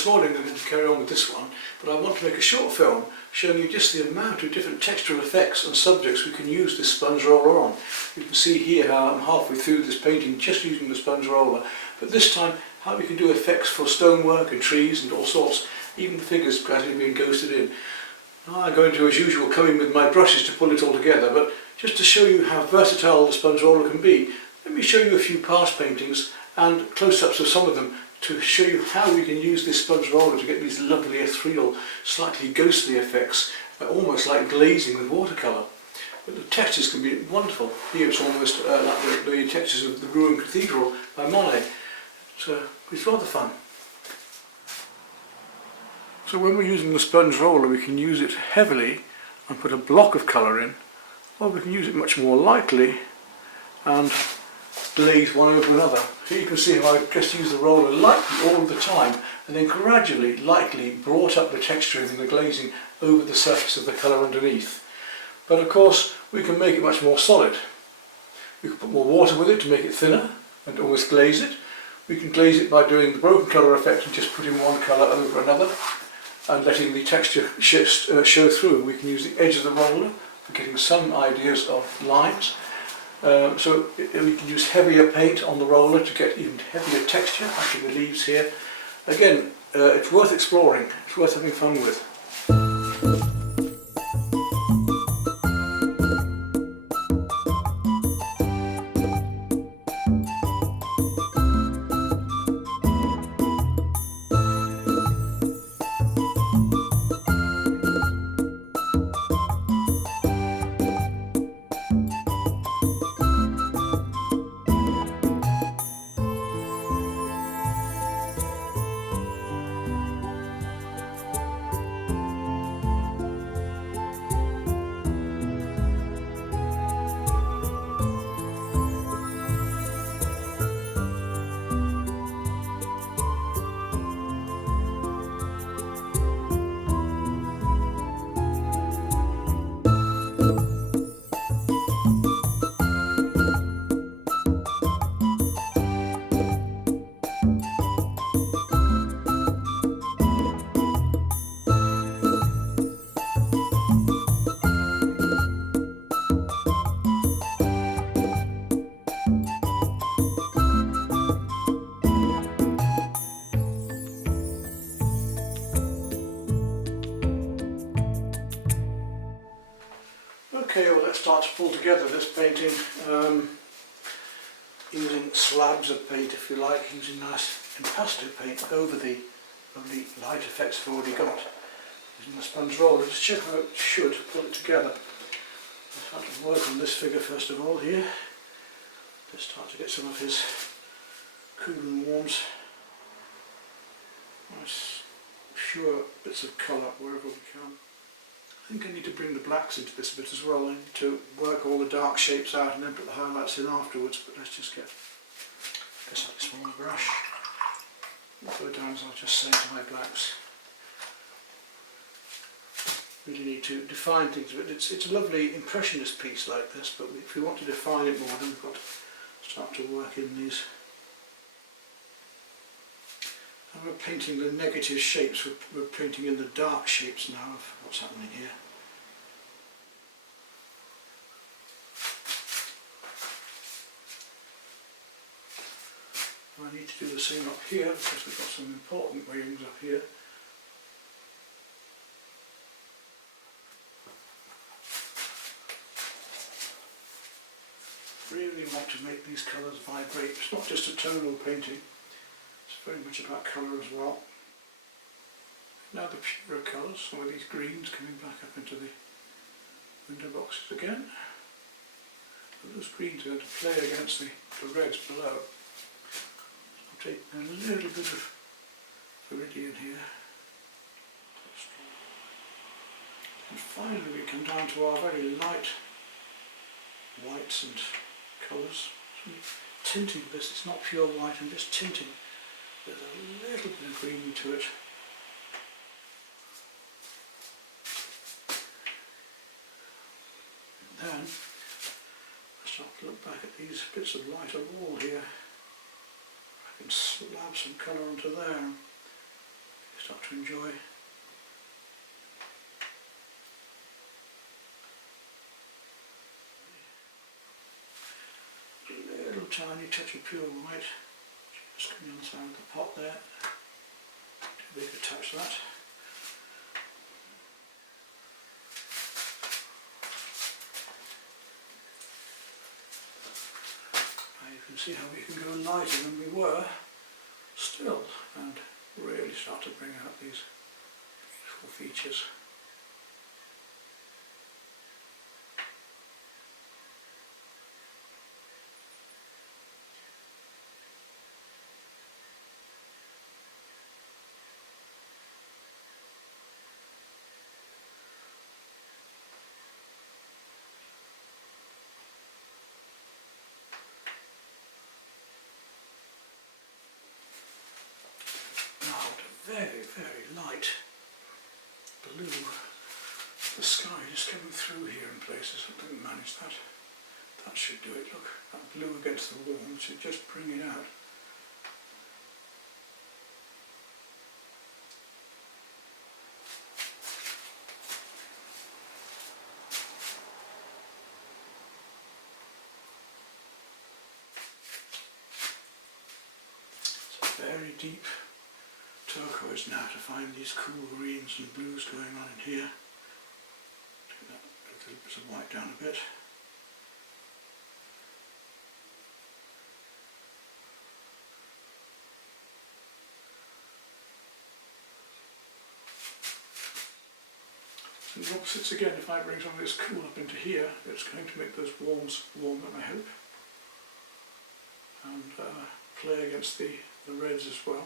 this morning I'm going to carry on with this one, but I want to make a short film showing you just the amount of different textural effects and subjects we can use this sponge roller on. You can see here how I'm halfway through this painting just using the sponge roller, but this time how we can do effects for stonework and trees and all sorts, even the figures gradually being ghosted in. Now I'm going to, as usual, come in with my brushes to pull it all together, but just to show you how versatile the sponge roller can be, let me show you a few past paintings and close-ups of some of them to show you how we can use this sponge roller to get these lovely ethereal, slightly ghostly effects, almost like glazing with watercolour. But the textures can be wonderful. Here it's almost like the textures of the Rouen Cathedral by Monet. So it's rather fun. So when we're using the sponge roller, we can use it heavily and put a block of colour in, or we can use it much more lightly and glaze one over another. Here you can see how I've just used the roller lightly all the time and then gradually, lightly brought up the texturing and the glazing over the surface of the colour underneath. But of course we can make it much more solid. We can put more water with it to make it thinner and almost glaze it. We can glaze it by doing the broken colour effect and just putting one colour over another and letting the texture show through. We can use the edge of the roller for getting some ideas of lines. So we can use heavier paint on the roller to get even heavier texture, like in the leaves here. Again, it's worth exploring, it's worth having fun with. Okay, well, let's start to pull together this painting using slabs of paint, if you like, using nice impasto paint over the lovely light effects I've already got, using the sponge roller to check how it should pull it together. I'll have to work on this figure first of all here. Just start to get some of his cool and warms. Nice pure bits of colour wherever we can. I think I need to bring the blacks into this a bit as well. I need to work all the dark shapes out and then put the highlights in afterwards, but let's just get a slightly smaller brush. Go down as I'll just say to my blacks. Really need to define things a bit. It's a lovely impressionist piece like this, but if we want to define it more, then we've got to start to work in these. And we're painting the negative shapes, we're painting in the dark shapes now of what's happening here. I need to do the same up here because we've got some important wings up here. Really want to make these colours vibrate. It's not just a tonal painting. It's very much about colour as well. Now the purer colours, some of these greens coming back up into the window boxes again. And those greens are going to play against the reds below. So I'll take a little bit of viridian here. And finally we come down to our very light whites and colours. Tinting this, it's not pure white, I'm just tinting. There's a little bit of green to it. And then I start to look back at these bits of lighter wall here. I can slab some colour onto there. start to enjoy. A little tiny touch of pure white, just coming on the side of the pot there. Too big to touch that. Now you can see how we can go lighter than we were still and really start to bring out these beautiful features. Very, very light blue. The sky just coming through here in places. I didn't manage that. That should do it. Look, that blue against the warm should just bring it out. It's a very deep turquoise now to find these cool greens and blues going on in here. Take that little bit of white down a bit. And the opposites again, if I bring some of this cool up into here, it's going to make those warms warmer, I hope. And play against the reds as well.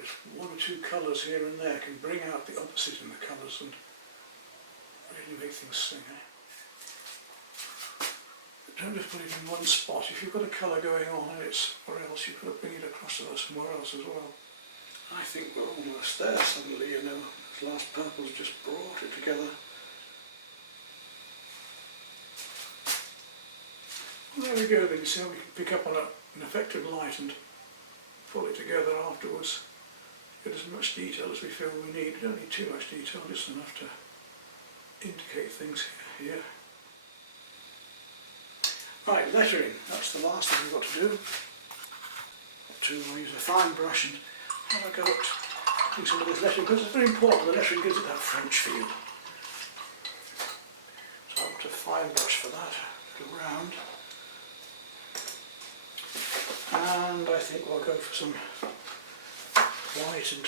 Just one or two colours here and there can bring out the opposite in the colours and really make things sing. But don't just put it in one spot. If you've got a colour going on and it's somewhere else, you've got to bring it across to somewhere else as well. I think we're almost there suddenly, you know. Those last purples just brought it together. Well, there we go then. You see how we can pick up on an effective light and pull it together afterwards. Get as much detail as we feel we need. We don't need too much detail, just enough to indicate things here. Right, lettering. That's the last thing we've got to do. Got to use a fine brush and have a go at doing some of this lettering, because it's very important. The lettering gives it that French feel. So I've got a fine brush for that, a little round. And I think we'll go for some white and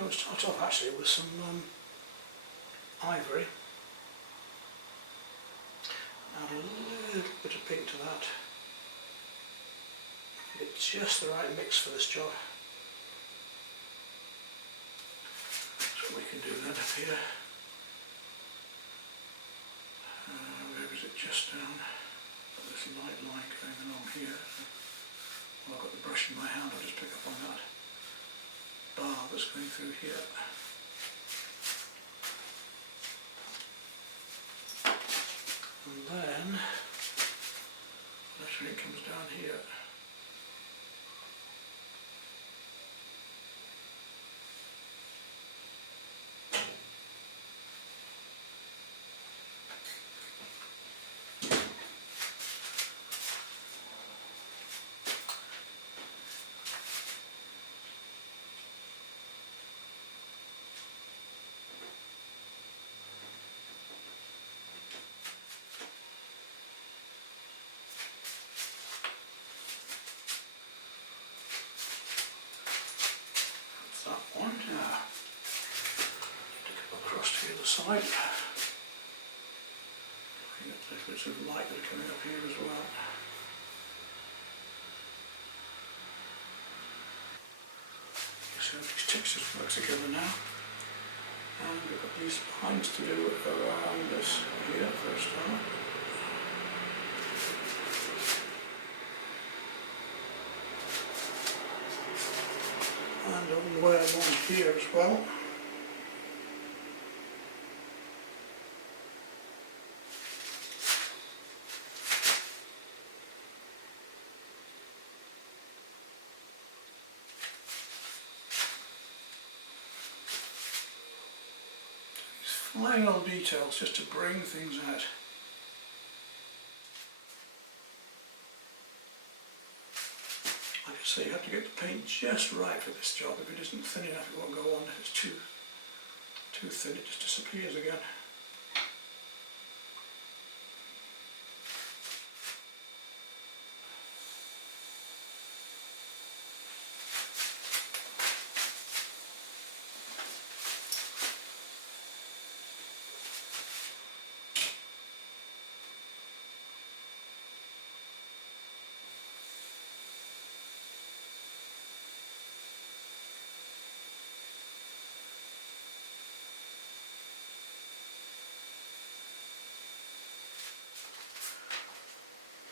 I'll start off actually with some ivory. Add a little bit of pink to that. It's just the right mix for this job. That's what we can do then up here. Where is it? Just down. This light line going along here. Well, I've got the brush in my hand, I'll just pick up on that bar that's going through here. And then lettering comes down here. That one, yeah. Need to come across to the other side. Looking at the bits of light that are coming up here as well. So these textures work together now. And we've got these lines to do around this here for a start. And a way along here as well. final details just to bring things out. Like I say, you have to get the paint just right for this job. If it isn't thin enough, it won't go on. If it's too thin, it just disappears again.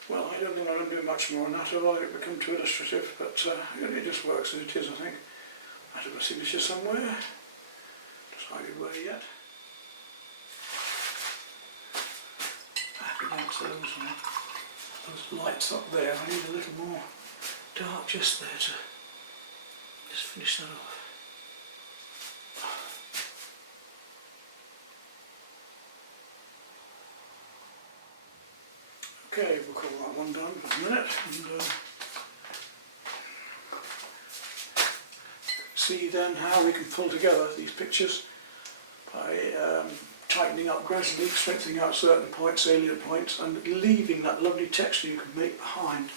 Well, I don't think I'm going to do much more on that, or it become too illustrative, but it just works as it is, I think. I have a signature somewhere. Decided where yet. Back against those lights up there. I need a little more dark just there to just finish that off. Okay, we'll call that one done for a minute, and see then how we can pull together these pictures by tightening up gradually, strengthening out certain points, salient points, and leaving that lovely texture you can make behind.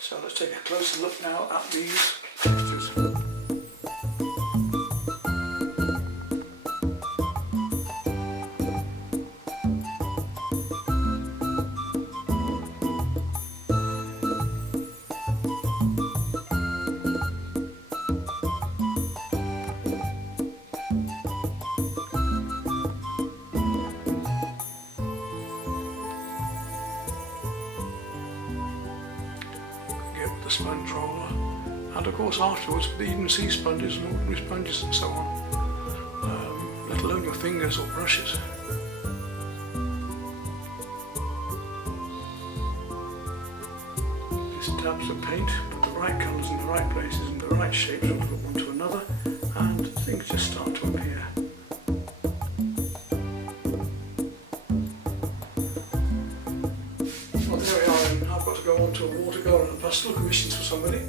So let's take a closer look now at these textures. The sponge roller, and of course afterwards even sea sponges and ordinary sponges and so on, let alone your fingers or brushes. Just dabs of paint, put the right colours in the right places and the right shapes one to another, and things just start to appear. Well, there we are, and I've got to go on to a watercolour and pastel commissions for somebody.